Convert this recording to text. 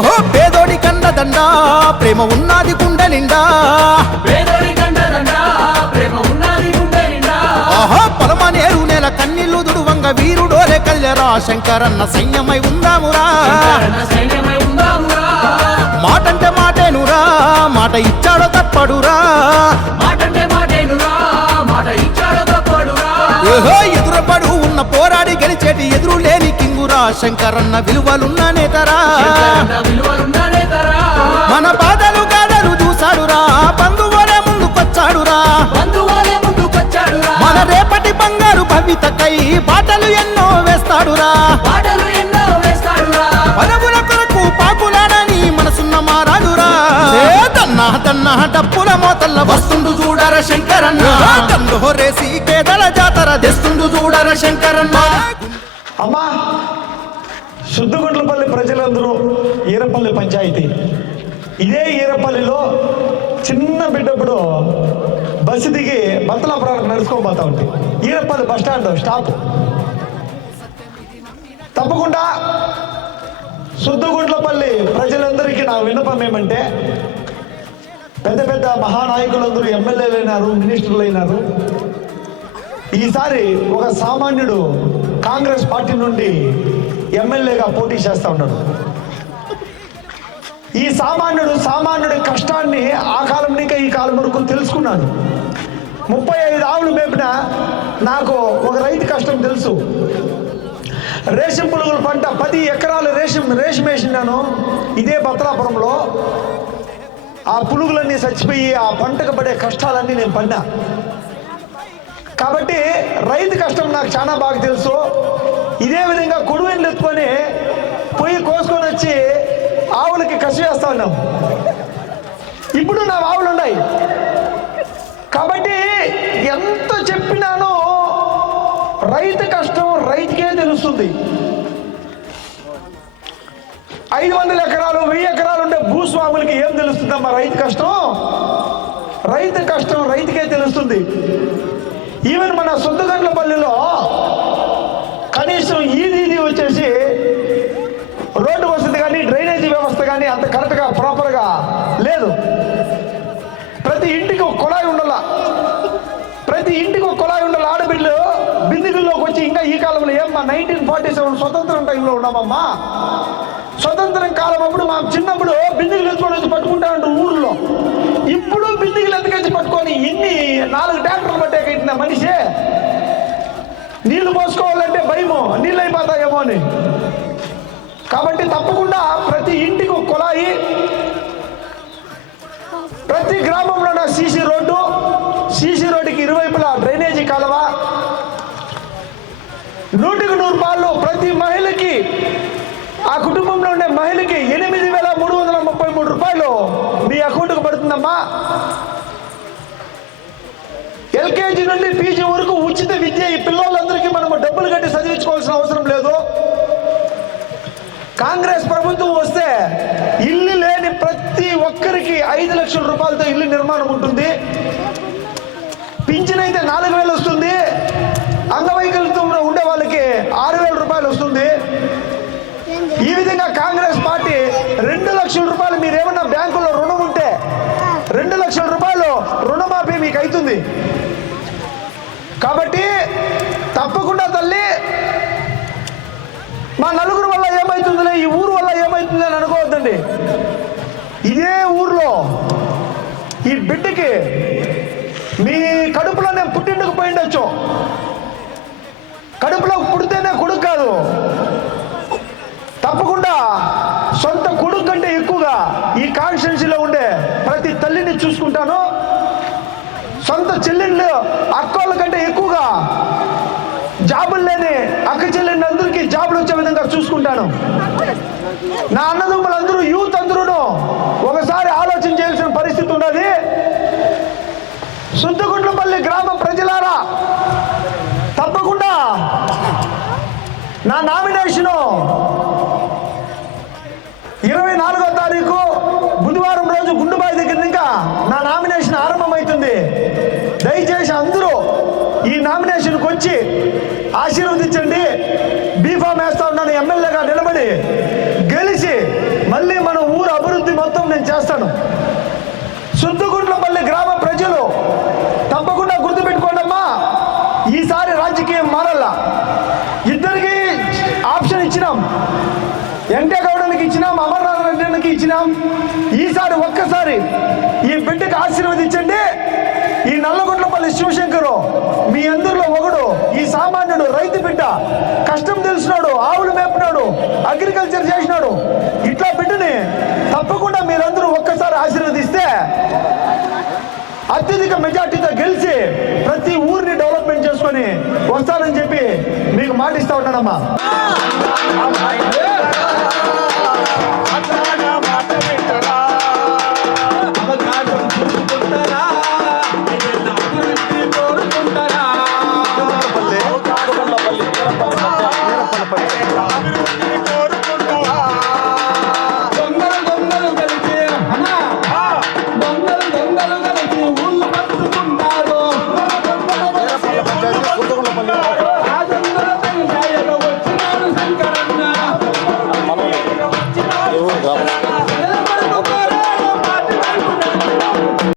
ఓహో పేదోడి కండదండ ప్రేమ ఉన్నది గుండె నిండా. పేదోడి కండదండ ప్రేమ ఉన్నది గుండె నిండా. ఆహా పొలమనేరు నెల కన్నీళ్ళు దుడువంగ వీరుడోలే కల్లెరా శంకరన్న సైన్యమై ఉందామురా. మాటంటే మాటేనురా మాట ఇచ్చాడో తప్పడురా. మాటంటే మాటేనురా మాట ఇచ్చాడు తప్పడురా. ఓహో ఎదురపడు శంకరన్న విలువలున్న నేతరా. తరా మన బాధలు గాథలు చూశాడురా. బంధువులే ముందుకొచ్చాడురా. మన రేపటి బంగారు భవితకై బాటలు ఎన్నో వేస్తాడురా. పాటలు ఎన్నో వేస్తాడురా. పదవుల కొరకు పాకులాడని మనసున్న మారాడురా. ఏ దన్నా దన్నా డప్పుల మోతల్ల వస్తుండు చూడర శంకరన్న. దండు హొరేసి కేదల జాతర తెస్తుండు చూడర శంకరన్న. అమ్మా శుద్ధగుంట్లపల్లి ప్రజలందరూ ఈరపల్లి పంచాయతీ. ఇదే ఈరపల్లిలో చిన్న బిడ్డప్పుడు బస్సు దిగి బత్తలాపురానికి నడుచుకొని పోతా ఉంటే. Eerapalli bus stand stop. తప్పకుండా శుద్ధగుంట్లపల్లి ప్రజలందరికీ నా విన్నపం ఏమంటే పెద్ద పెద్ద మహానాయకులందరూ ఎమ్మెల్యేలు అయినారు మినిస్టర్లు అయినారు. ఈసారి ఒక సామాన్యుడు కాంగ్రెస్ పార్టీ నుండి ఎమ్మెల్యేగా పోటీ చేస్తూ ఉన్నాడు. ఈ సామాన్యుడు సామాన్యుడి కష్టాన్ని ఆ కాలం నుంచి ఈ కాలం వరకు తెలుసుకున్నాను ముప్పై ఐదు ఆవులు మేపిన నాకు ఒక రైతు కష్టం తెలుసు. రేషం పులుగుల పంట పది ఎకరాలు రేషం రేషం వేసినాను ఇదే భద్రాపురంలో ఆ పులుగులన్నీ చచ్చిపోయి ఆ పంటకు పడే కష్టాలన్నీ నేను పడినా. కాబట్టి రైతు కష్టం నాకు చాలా బాగా తెలుసు. ఇదే విధంగా కొడువైన ఎత్తుకొని పొయ్యి కోసుకొని వచ్చి ఆవులకి కసి వేస్తా ఉన్నాం. ఇప్పుడు నా ఆవులు ఉన్నాయి. కాబట్టి ఎంత చెప్పినానో రైతు కష్టం రైతుకే తెలుస్తుంది. ఐదు వందల ఎకరాలు వెయ్యి ఎకరాలు ఉండే భూస్వాములకి ఏం తెలుస్తుందమ్మా రైతు కష్టం? రైతు కష్టం రైతుకే తెలుస్తుంది. ఈవెన్ మన సొంతగండ్లపల్లిలో కనీసం ఈది వచ్చేసి రోడ్డు వసతి కానీ డ్రైనేజీ వ్యవస్థ కానీ అంత కరెక్ట్గా ప్రాపర్గా లేదు. ప్రతి ఇంటికి ఒక కుళాయి ఉండాల. ప్రతి ఇంటికి ఒక కుళాయి ఉండాలి. ఆడబిడ్డలు బిందిగుల్లోకి వచ్చి ఇంకా ఈ కాలంలో ఏమ్మా నైన్టీన్ ఫార్టీ సెవెన్ స్వతంత్రం టైంలో ఉన్నామమ్మా. స్వతంత్రం కాలం అప్పుడు మా చిన్నప్పుడు బిందిగులు ఎత్తుకొని వచ్చి పట్టుకుంటా ఉంటారు ఊర్లో. ఇప్పుడు బిందిగులు ఎత్తుకొచ్చి పట్టుకొని ఇన్ని నాలుగు ట్రాక్టర్లు పట్టే కట్టిన మనిషి. నీళ్ళు అంటే భయము నీళ్ళు అయిపోతాయేమో అని. కాబట్టి తప్పకుండా ప్రతి ఇంటికి కుళాయి ప్రతి గ్రామంలో సీసీ రోడ్డు సీసీ రోడ్డుకి ఇరువైపులా డ్రైనేజీ కాలువ నూటికి నూరు పాళ్ళు ప్రతి మహిళకి ఆ కుటుంబంలో ఉండే మహిళకి ఎనిమిది వేల మూడు వందల ముప్పై మూడు రూపాయలు మీ అకౌంట్కు పడుతుందమ్మా. ఎల్కేజీ నుండి పీజీ వరకు ఉచిత విద్య ఈ పిల్లలందరికీ డబ్బులు కట్టి చదివించుకోవాల్సిన అవసరం లేదు. కాంగ్రెస్ ప్రభుత్వం వస్తే ఇల్లు లేని ప్రతి ఒక్కరికి ఐదు లక్షల రూపాయలతో ఇల్లు నిర్మాణం ఉంటుంది. పింఛన్ అయితే నాలుగు వేలు వస్తుంది. అంగవైకల్యంతో ఉండే వాళ్ళకి ఆరు వేల రూపాయలు వస్తుంది. ఈ విధంగా కాంగ్రెస్ పార్టీ రెండు లక్షల రూపాయలు మీరు ఏమన్నా బ్యాంకులో రుణం ఉంటే రెండు లక్షల రూపాయలు రుణమాఫీ మీకు అవుతుంది కాబట్టి తప్పకుండా తల్లి. మా నలుగురు వల్ల ఏమవుతుందిలే ఈ ఊరు వల్ల ఏమవుతుంది అని అనుకోవద్దండి. ఇదే ఊర్లో ఈ బిడ్డకి మీ కడుపులో నేను పుట్టిండుకు పోయిండొచ్చు కడుపులో పుడితేనే కొడుకు కాదు. తప్పకుండా సొంత కొడుకు కంటే ఎక్కువగా ఈ కాన్స్టిట్యున్సీలో ఉండే ప్రతి తల్లిని చూసుకుంటాను. సొంత చెల్లెళ్ళు అక్కోళ్ళ కంటే ఎక్కువగా జాబులు లేని అక్క చెల్లెని అందరికీ జాబులు వచ్చే విధంగా చూసుకుంటాను. నా అన్నదమ్ములందరూ యూత్ అందరూ ఒకసారి ఆలోచన చేయాల్సిన పరిస్థితి ఉన్నది. సుద్దగుండ్లపల్లి గ్రామ ప్రజలారా తప్పకుండా నా నామినేషను ఇరవై నాలుగో తారీఖు బుధవారం రోజు గుండుబాయి దగ్గర ఇంకా నా నామినేషన్ ఆరంభమవుతుంది. దయచేసి అందరూ ఈ నామినేషన్కి వచ్చి ఆశీర్వదించండి. బీఫామ్ వేస్తా ఉన్నాను ఎమ్మెల్యేగా నిలబడి. గెలిచి మళ్ళీ మన చేస్తాను. సుద్దుగుండ్లపల్లి గ్రామ ప్రజలు తప్పకుండా గుర్తుపెట్టుకోండమ్మా ఈసారి రాజకీయం మారల్లా. ఇద్దరికి ఆప్షన్ ఇచ్చినాం. ఎన్టీ గౌడనికి ఇచ్చినాం అమర్నాథ్ రెడ్డికి ఇచ్చినాం. ఈసారి ఒక్కసారి ఈ బిడ్డకి ఆశీర్వదించండి ఈ నల్లగొండలపల్లి శివశంకరు మీ అందరిలో ఒకడు ఈ సామాన్యుడు రైతు బిడ్డ కష్టం తెలిసినాడు ఆవులు మేపినాడు అగ్రికల్చర్ చేసినాడు. ఇట్లా బిడ్డని తప్పకుండా మీరందరూ ఒక్కసారి ఆశీర్వదిస్తే అత్యధిక మెజార్టీతో గెలిచి ప్రతి ఊరిని డెవలప్మెంట్ చేసుకొని వస్తానని చెప్పి మీకు మాట ఇస్తా ఉంటానమ్మా